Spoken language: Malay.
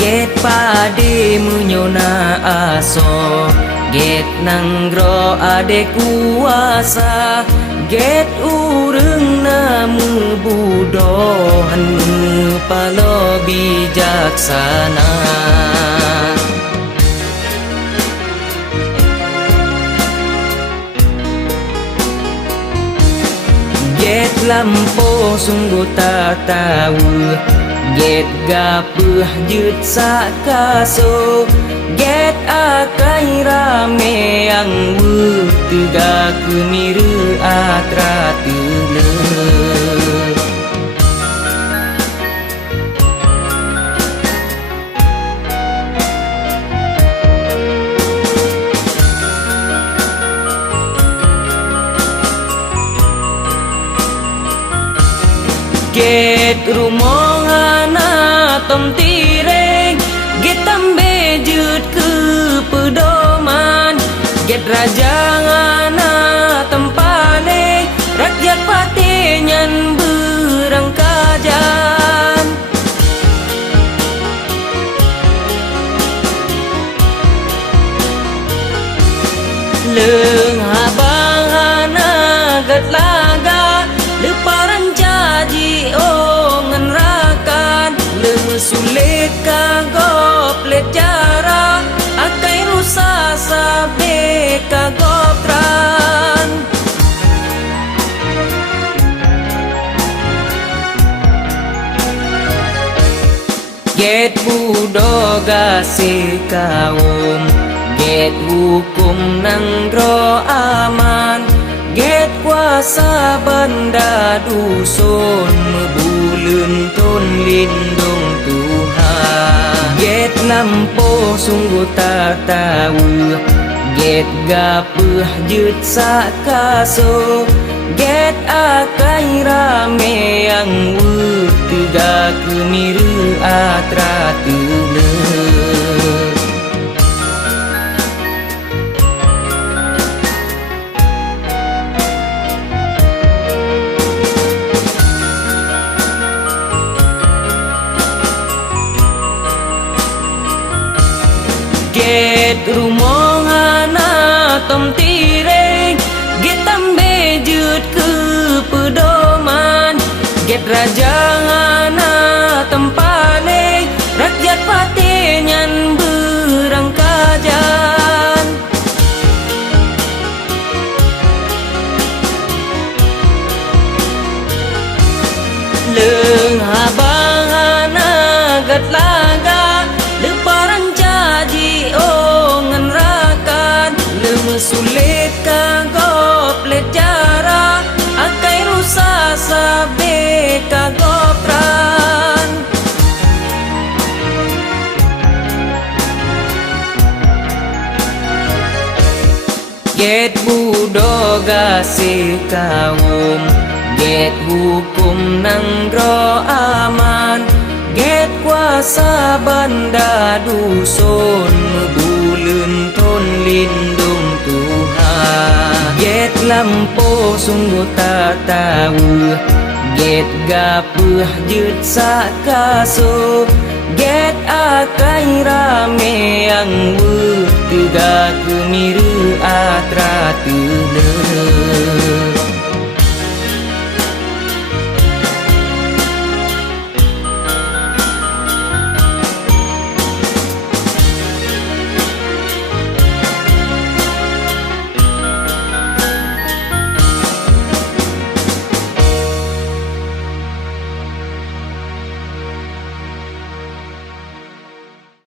Get pade munyona aso, get nanggro ade kuasa, get ureng namu budohan palo bijaksana. Get lampo sungguh tak tahu, get gapuh jut sakaso, get akai rame yang wu tiga kemiru atra tule. Get rumongana tom tireng, get tambe jut ke pedoman, get rajangana tempane, rakyat patenyan berangkajan. Leung habangana gat laga, leparan jaji ongan rakan, leung sulit kagoplet jara, akai rusa sabe kagoptran. Get budoga si kaum, get hukum nanggro aman, get kuasa benda dusun mebulun tun lindung Tuhan. Get lampo sungguh tak tahu, get gapuh jut sakaso, get akai rame yang wu tiga kemiru atra tule. Get rumongana tom tireng, get tambe jut ke pedoman, get rajangana tempane, rakyat patenyan berangkajan. Leung habangana gat laga, leparan jaji ongan rakan, leung sulit kagoplet jara, akai rusa sabe kagoptran. Get budoga si kaum, get hukum nanggro aman, get kuasa benda dusun mebulun tun lindung Tuhan. Get lampo sungguh tak tahu, get gapuh jut sakaso, get akai rame yang wu tiga kemiru atra tule.